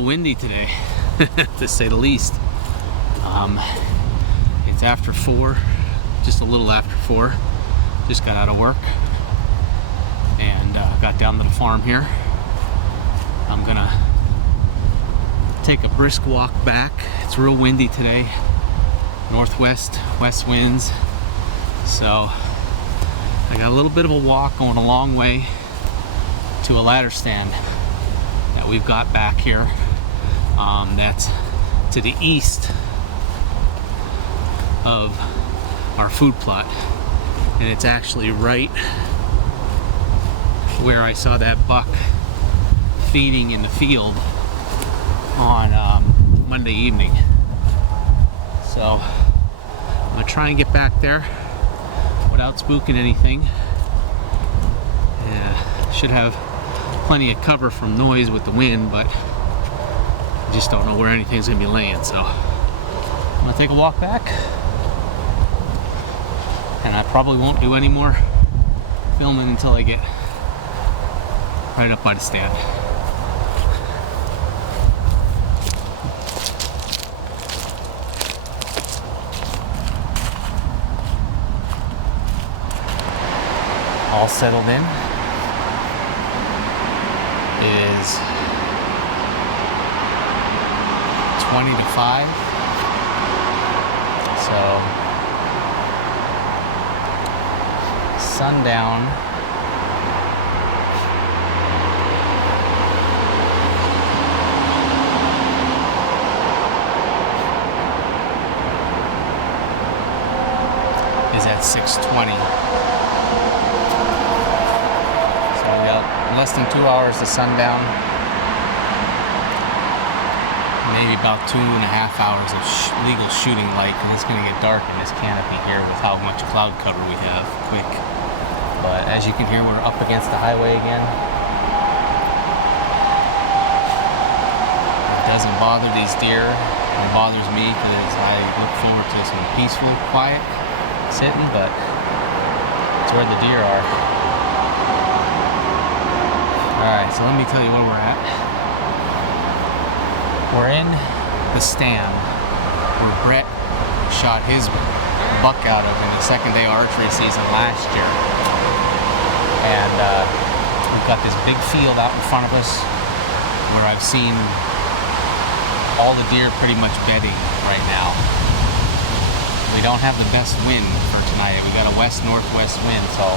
little windy today, to say the least. It's after 4, just a little after 4. Just got out of work and got down to the farm here. I'm gonna take a brisk walk back. It's real windy today, northwest, west winds. So I got a little bit of a walk going a long way to a ladder stand that we've got back here. That's to the east of our food plot, and it's actually right where I saw that buck feeding in the field on Monday evening. So I'm gonna try and get back there without spooking anything. Should have plenty of cover from noise with the wind, but I just don't know where anything's gonna be laying. So I'm gonna take a walk back, and I probably won't do any more filming until I get right up by the stand. All settled in. It is 20 to 5. So sundown is at 6:20. Less than 2 hours to sundown, maybe about 2.5 hours of legal shooting light, and it's going to get dark in this canopy here with how much cloud cover we have quick. But as you can hear, we're up against the highway again. It doesn't bother these deer. It bothers me because I look forward to some peaceful, quiet sitting, but it's where the deer are. Alright, so let me tell you where we're at. We're in the stand where Brett shot his buck out of in the second day archery season last year. And we've got this big field out in front of us where I've seen all the deer pretty much bedding right now. We don't have the best wind for tonight. We got a west-northwest wind, so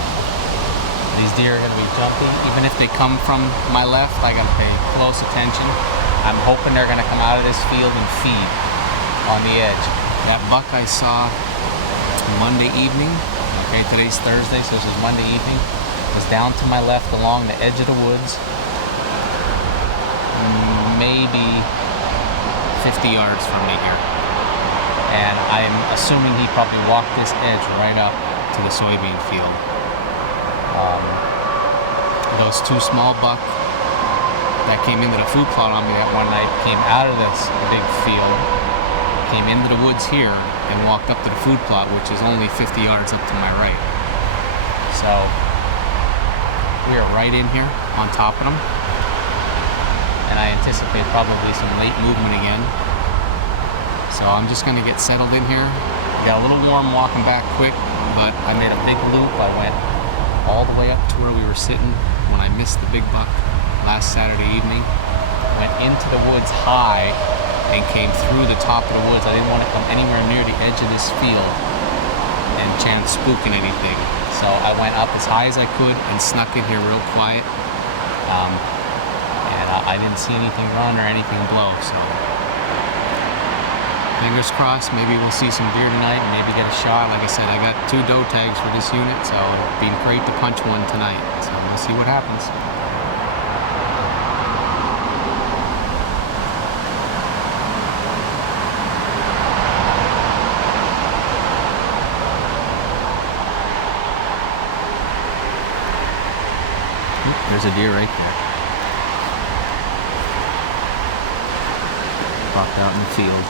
these deer are going to be jumpy. Even if they come from my left, I got to pay close attention. I'm hoping they're going to come out of this field and feed on the edge. That buck I saw Monday evening, okay, today's Thursday, so this is Monday evening, was down to my left along the edge of the woods, maybe 50 yards from me here. And I'm assuming he probably walked this edge right up to the soybean field. Those two small buck that came into the food plot on me that one night came out of this big field, came into the woods here, and walked up to the food plot, which is only 50 yards up to my right. So we are right in here on top of them, and I anticipate probably some late movement again. So I'm just going to get settled in here. I got a little warm walking back quick, but I made a big loop. I went all the way up to where we were sitting when I missed the big buck last Saturday evening. Went into the woods high and came through the top of the woods. I didn't want to come anywhere near the edge of this field and chance spooking anything. So I went up as high as I could and snuck in here real quiet. And I didn't see anything run or anything blow, so fingers crossed, maybe we'll see some deer tonight and maybe get a shot. Like I said, I got 2 doe tags for this unit, so it'd be great to punch one tonight. So we'll see what happens. Oop, there's a deer right there. Popped out in the field.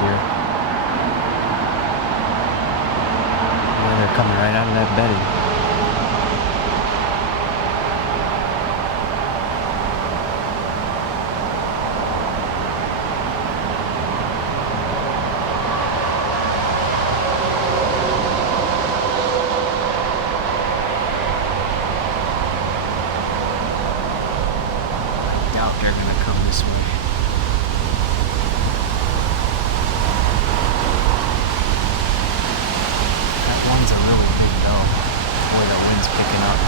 deer. Yeah, they're coming right out of that bedding. They're gonna come this way. That one's a really big doe. Boy, the wind's picking up.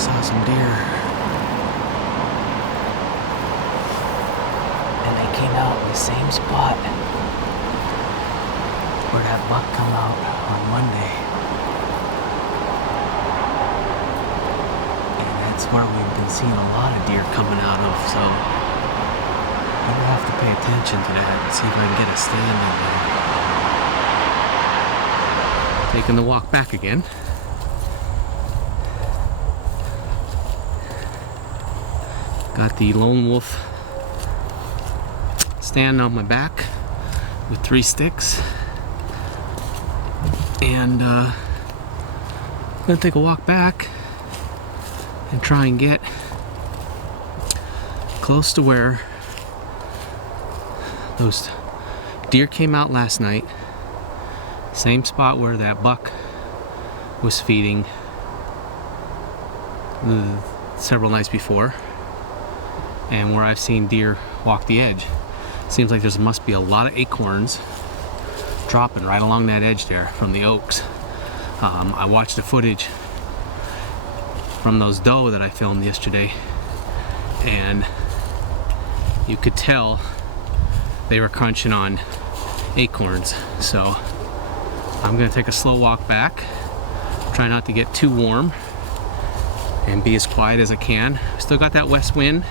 Saw some deer, and they came out in the same spot where that buck come out on Monday, and that's where we've been seeing a lot of deer coming out of, so I'm gonna have to pay attention to that and see if I can get a stand in there. Taking the walk back again. Got the lone wolf standing on my back with 3 sticks, and I'm gonna take a walk back and try and get close to where those deer came out last night. Same spot where that buck was feeding several nights before, and where I've seen deer walk the edge. Seems like there must be a lot of acorns dropping right along that edge there from the oaks. I watched the footage from those doe that I filmed yesterday, and you could tell they were crunching on acorns. So I'm gonna take a slow walk back, try not to get too warm, and be as quiet as I can. Still got that west wind,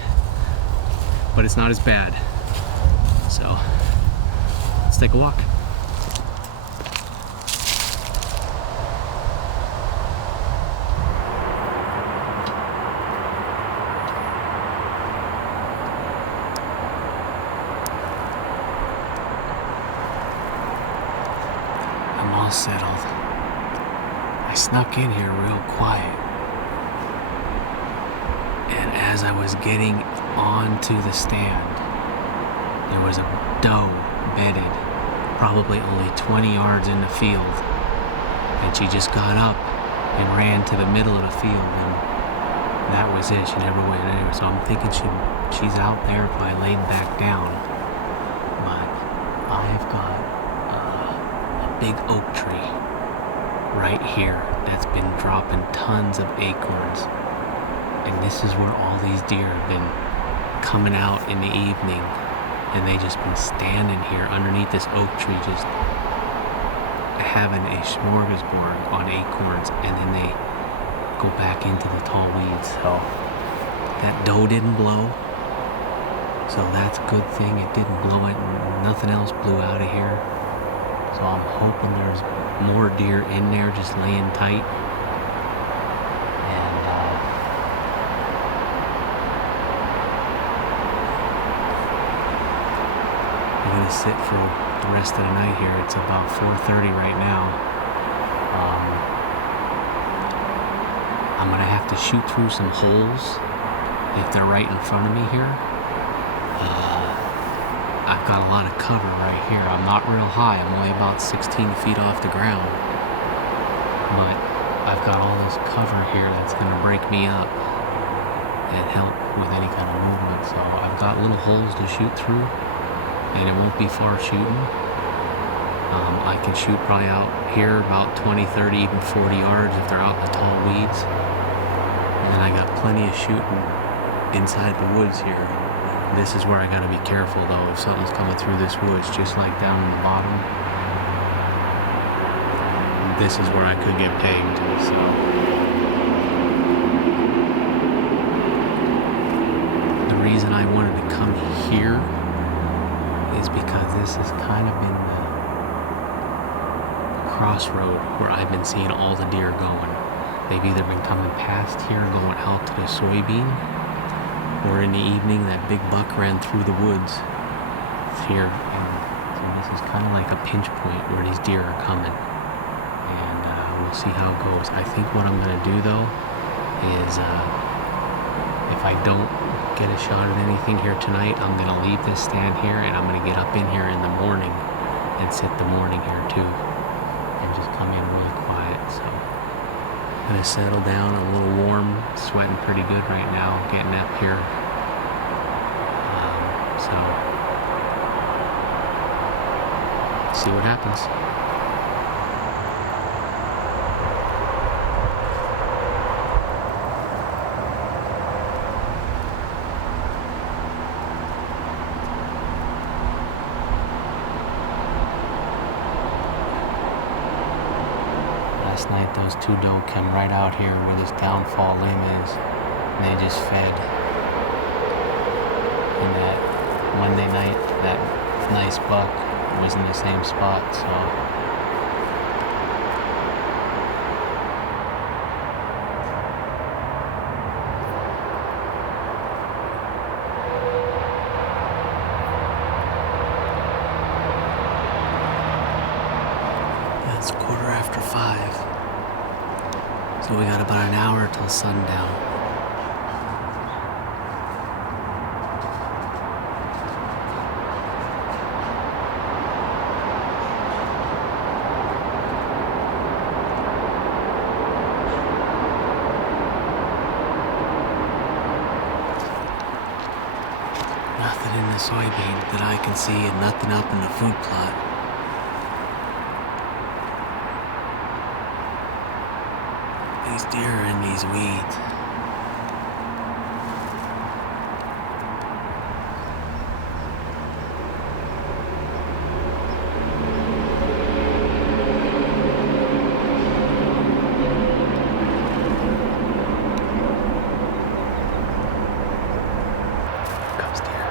but it's not as bad. So let's take a walk. I'm all settled. I snuck in here real quiet, and as I was getting onto the stand, there was a doe bedded probably only 20 yards in the field, and she just got up and ran to the middle of the field, and that was it. She never went anywhere. So I'm thinking she's out there, probably laid back down. But I've got a big oak tree right here that's been dropping tons of acorns, and this is where all these deer have been coming out in the evening, and they just been standing here underneath this oak tree, just having a smorgasbord on acorns, and then they go back into the tall weeds. So that doe didn't blow, so that's a good thing. It didn't blow it, and nothing else blew out of here. So I'm hoping there's more deer in there just laying tight. And I'm gonna sit for the rest of the night here. It's about 4:30 right now. I'm gonna have to shoot through some holes if they're right in front of me here. I've got a lot of cover right here. I'm not real high. I'm only about 16 feet off the ground. But I've got all this cover here that's going to break me up and help with any kind of movement. So I've got little holes to shoot through, and it won't be far shooting. I can shoot probably out here about 20, 30, even 40 yards if they're out in the tall weeds. And then I got plenty of shooting inside the woods here. This is where I gotta be careful though. If something's coming through this woods, just like down in the bottom, this is where I could get pegged. So reason I wanted to come here is because this has kind of been the crossroad where I've been seeing all the deer going. They've either been coming past here going out to the soybean, or in the evening that big buck ran through the woods here. And so this is kind of like a pinch point where these deer are coming. And we'll see how it goes. I think what I'm going to do though is if I don't get a shot at anything here tonight, I'm going to leave this stand here and I'm going to get up in here in the morning and sit the morning here too and just come in really quiet. So I'm going to settle down, a little warm, sweating pretty good right now, getting up here. So see what happens. Last night those two doe came right out here where this downfall limb is, and they just fed. And that Monday night, that nice buck was in the same spot, so it's 5:15. So we got about an hour till sundown. Nothing in the soybean that I can see, and nothing up in the food plot. These deer are in these weeds. Comes deer.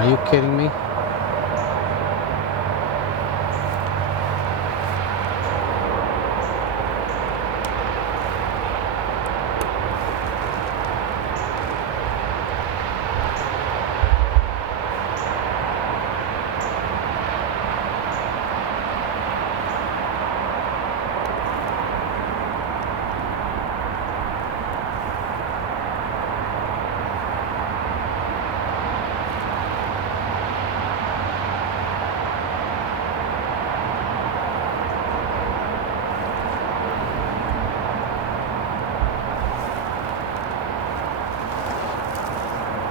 Are you kidding me?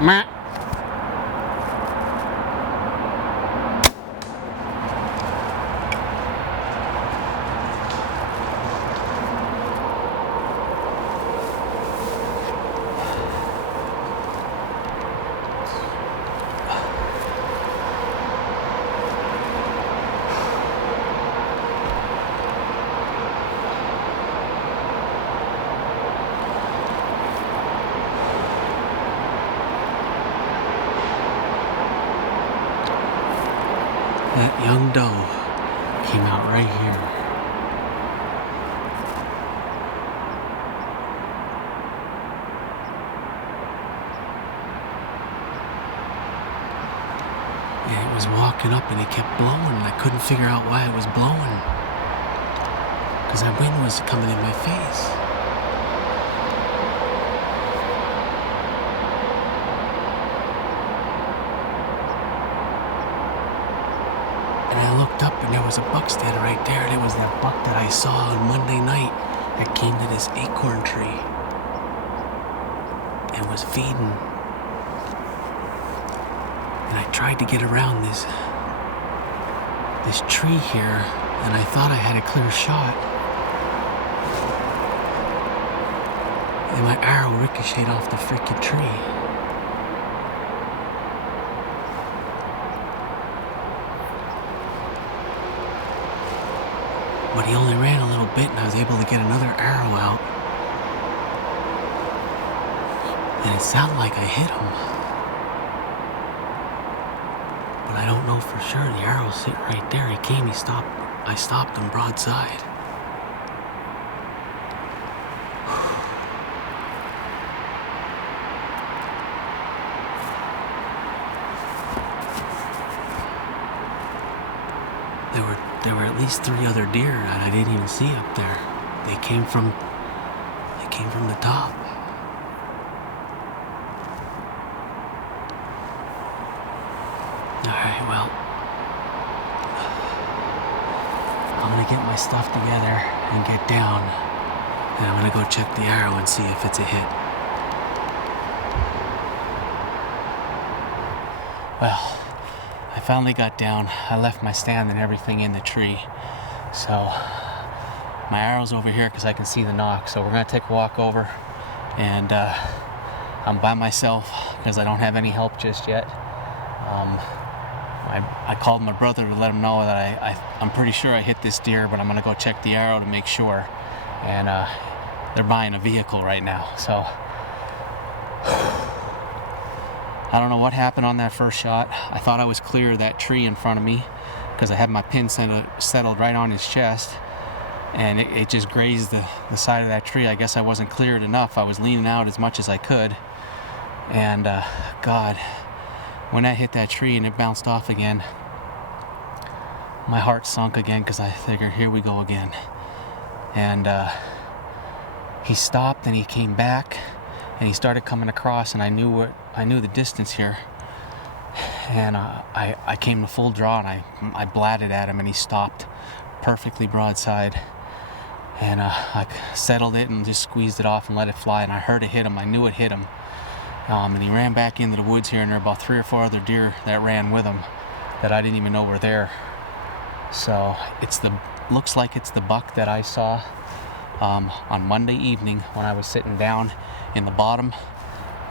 Meh. That young doe came out right here. And it was walking up and it kept blowing, and I couldn't figure out why it was blowing. Because that wind was coming in my face. And I looked up and there was a buck standing right there, and it was that buck that I saw on Monday night that came to this acorn tree and was feeding. And I tried to get around this tree here, and I thought I had a clear shot. And my arrow ricocheted off the freaking tree. But he only ran a little bit, and I was able to get another arrow out. And it sounded like I hit him. But I don't know for sure. The arrow's sitting right there. He came, he stopped. I stopped him broadside. There were at least 3 other deer that I didn't even see up there. They came from the top. Alright, well, I'm gonna get my stuff together and get down, and I'm gonna go check the arrow and see if it's a hit. Well, I finally got down. I left my stand and everything in the tree. So my arrow's over here because I can see the knock. So we're gonna take a walk over, and I'm by myself because I don't have any help just yet. I called my brother to let him know that I'm pretty sure I hit this deer, but I'm gonna go check the arrow to make sure. And they're buying a vehicle right now, so I don't know what happened on that first shot. I thought I was clear of that tree in front of me because I had my pin settled right on his chest, and it just grazed the side of that tree. I guess I wasn't cleared enough. I was leaning out as much as I could, and God, when I hit that tree and it bounced off again, my heart sunk again because I figured, here we go again. And he stopped and he came back and he started coming across, and I knew the distance here. And I came to full draw, and I blatted at him, and he stopped perfectly broadside. And I settled it and just squeezed it off and let it fly, and I heard it hit him. I knew it hit him. And he ran back into the woods here, and there were about 3 or 4 other deer that ran with him that I didn't even know were there. So looks like it's the buck that I saw on Monday evening when I was sitting down in the bottom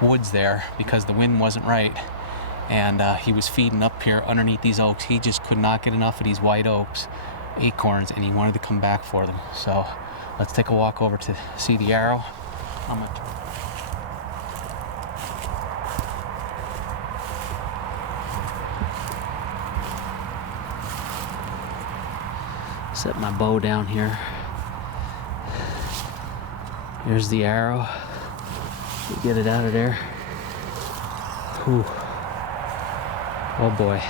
woods there because the wind wasn't right, and he was feeding up here underneath these oaks. He just could not get enough of these white acorns, and he wanted to come back for them. So let's take a walk over to see the arrow. Set my bow down here. Here's the arrow. Get it out of there. Whew. Oh boy.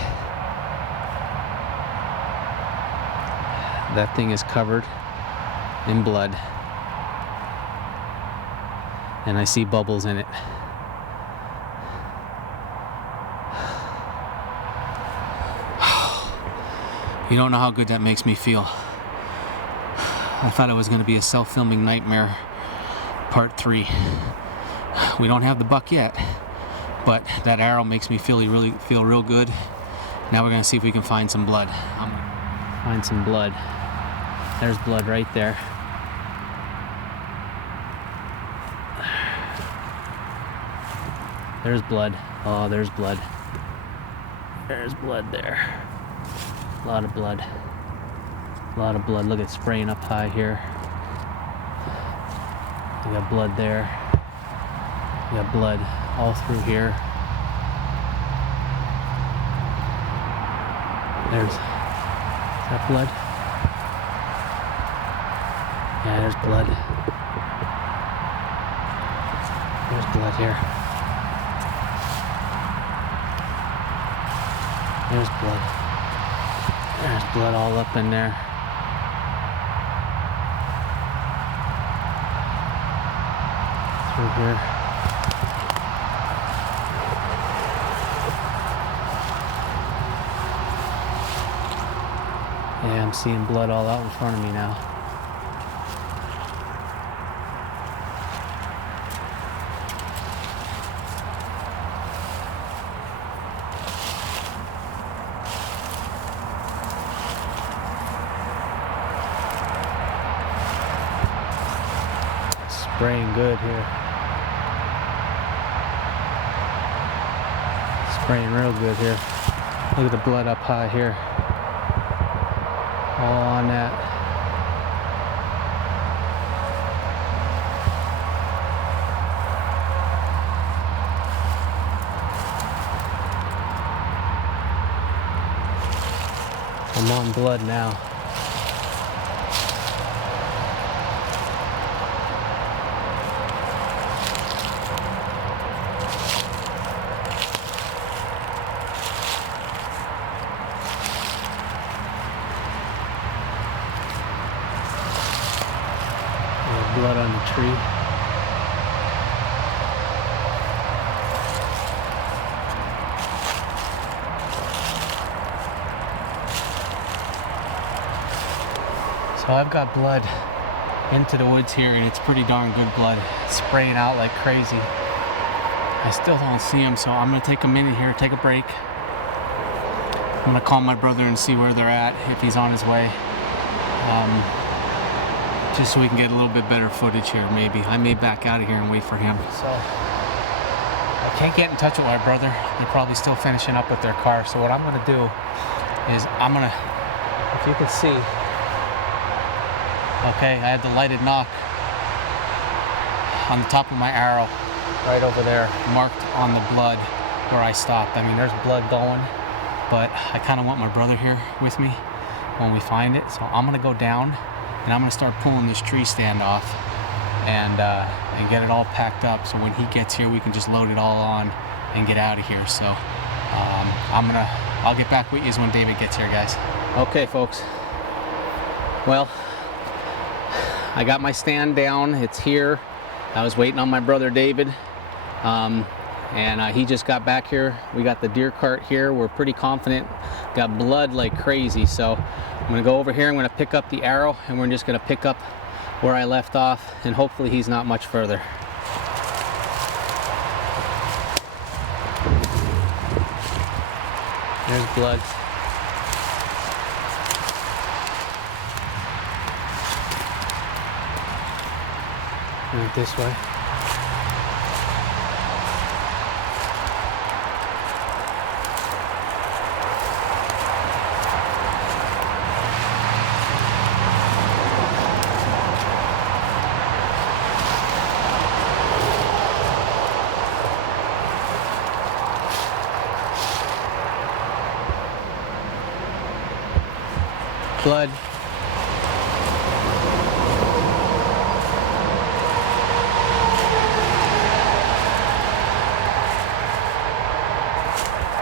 That thing is covered in blood. And I see bubbles in it. You don't know how good that makes me feel. I thought it was going to be a self-filming nightmare, part 3. We don't have the buck yet, but that arrow makes me feel real good. Now we're going to see if we can find some blood. I'm going to find some blood. There's blood right there. There's blood. Oh, there's blood. There's blood there. A lot of blood. A lot of blood. Look, it's spraying up high here. We got blood there. We got blood all through here. Is that blood? Yeah, there's blood. There's blood here. There's blood. There's blood all up in there. Through here. Yeah, I'm seeing blood all out in front of me now. Spraying good here. Spraying real good here. Look at the blood up high here. All on that. I'm on blood now. Blood on the tree. So I've got blood into the woods here, and it's pretty darn good blood. It's spraying out like crazy. I still don't see him, so I'm gonna take a minute here, take a break. I'm gonna call my brother and see where they're at, if he's on his way. Just so we can get a little bit better footage here, maybe. I may back out of here and wait for him. So, I can't get in touch with my brother. They're probably still finishing up with their car. So what I'm gonna do is if you can see, okay, I had the lighted knock on the top of my arrow, right over there, marked on the blood where I stopped. I mean, there's blood going, but I kind of want my brother here with me when we find it. So I'm gonna go down, and I'm gonna start pulling this tree stand off and get it all packed up, so when he gets here we can just load it all on and get out of here. So I'll get back with you when David gets here, guys. Okay, folks. Well, I got my stand down. It's here. I was waiting on my brother David, and he just got back here. We got the deer cart here. We're pretty confident. Got blood like crazy, so I'm gonna go over here. I'm gonna pick up the arrow, and we're just gonna pick up where I left off, and hopefully he's not much further. There's blood. Went this way. Blood.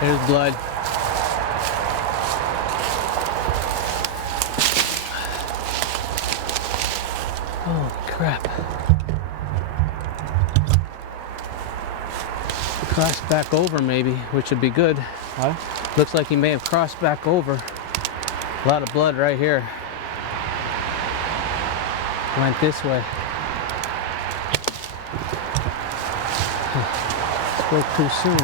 There's blood. Holy crap. He crossed back over maybe, which would be good. Huh? Looks like he may have crossed back over. A lot of blood right here. Went this way. Spoke too soon.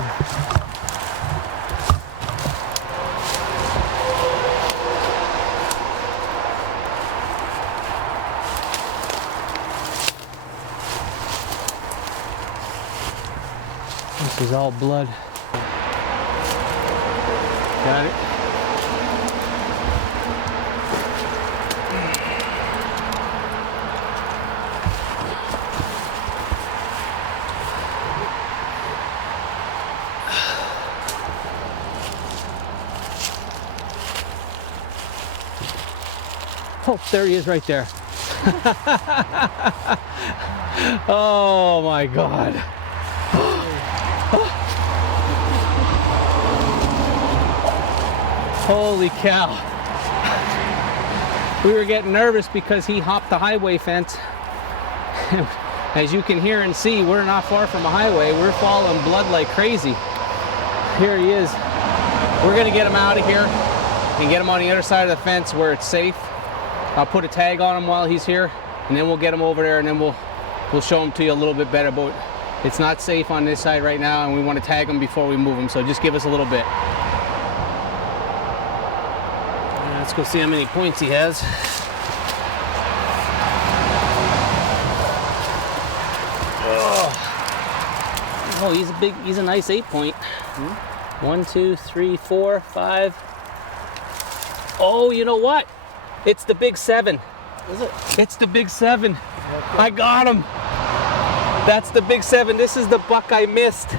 This is all blood. Got it? Oh, there he is right there. Oh my God. Holy cow. We were getting nervous because he hopped the highway fence. As you can hear and see, we're not far from a highway. We're following blood like crazy. Here he is. We're gonna get him out of here and get him on the other side of the fence where it's safe. I'll put a tag on him while he's here, and then we'll get him over there, and then we'll show him to you a little bit better. But it's not safe on this side right now, and we want to tag him before we move him. So just give us a little bit. Let's go see how many points he has. Oh, he's a nice 8-point. 1, 2, 3, 4, 5. Oh, you know what? It's the big 7. Is it? It's the big 7. Okay. I got him. That's the big 7. This is the buck I missed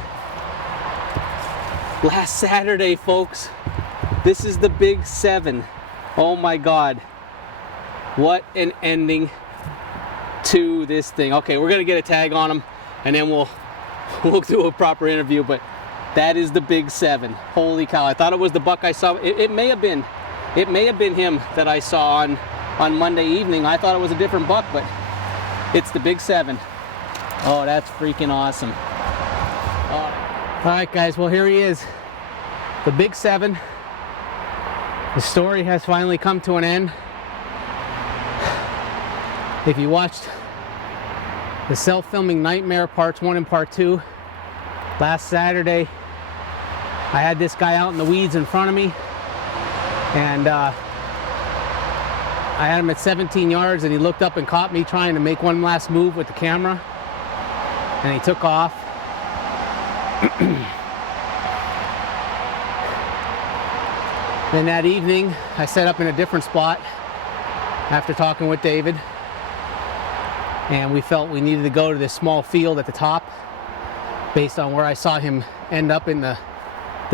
last Saturday, folks. This is the big 7. Oh my God. What an ending to this thing. Okay, we're gonna get a tag on him, and then we'll do a proper interview, but that is the big 7. Holy cow. I thought it was the buck I saw. It may have been him that I saw on Monday evening. I thought it was a different buck, but it's the big 7. Oh, that's freaking awesome. All right, guys, well, here he is. The big 7. The story has finally come to an end. If you watched the self-filming Nightmare Parts 1 and Part 2 last Saturday, I had this guy out in the weeds in front of me, and I had him at 17 yards, and he looked up and caught me trying to make one last move with the camera, and he took off. Then that evening, I set up in a different spot after talking with David, and we felt we needed to go to this small field at the top based on where I saw him end up in the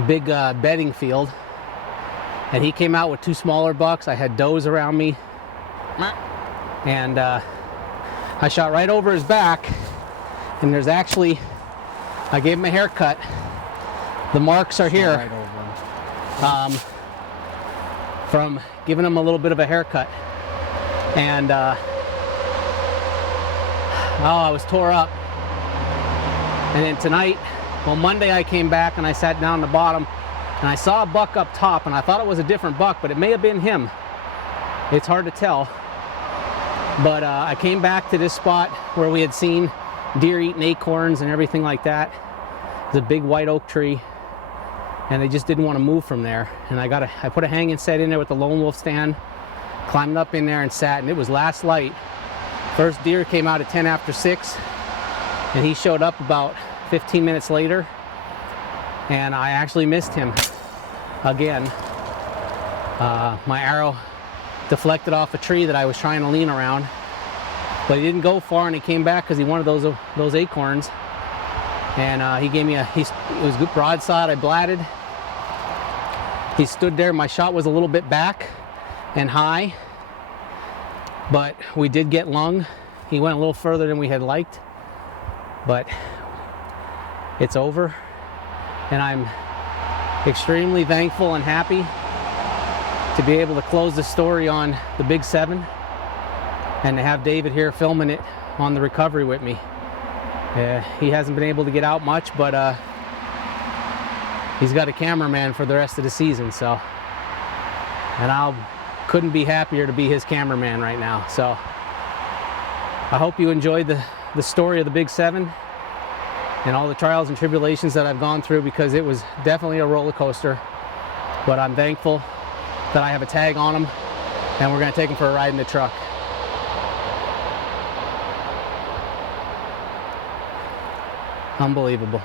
big bedding field. And he came out with 2 smaller bucks. I had does around me, and I shot right over his back, and there's actually, I gave him a haircut. The marks are here. Right over him. From giving him a little bit of a haircut, and oh, I was tore up. And then tonight, well, Monday I came back and I sat down the bottom, and I saw a buck up top, and I thought it was a different buck, but it may have been him. It's hard to tell. But I came back to this spot where we had seen deer eating acorns and everything like that. There's a big white oak tree, and they just didn't want to move from there. And I put a hanging set in there with the lone wolf stand, climbed up in there and sat, and it was last light. First deer came out at 10 after 6, and he showed up about 15 minutes later, and I actually missed him again. My arrow deflected off a tree that I was trying to lean around, but he didn't go far, and he came back because he wanted those acorns. And he gave me it was good broadside. I blatted. He stood there. My shot was a little bit back and high, but we did get lung. He went a little further than we had liked, but it's over, and I'm extremely thankful and happy to be able to close the story on the Big 7 and to have David here filming it on the recovery with me. He hasn't been able to get out much, but he's got a cameraman for the rest of the season, so, and I couldn't be happier to be his cameraman right now. So I hope you enjoyed the story of the Big 7 and all the trials and tribulations that I've gone through, because it was definitely a roller coaster, but I'm thankful that I have a tag on him and we're going to take him for a ride in the truck. Unbelievable.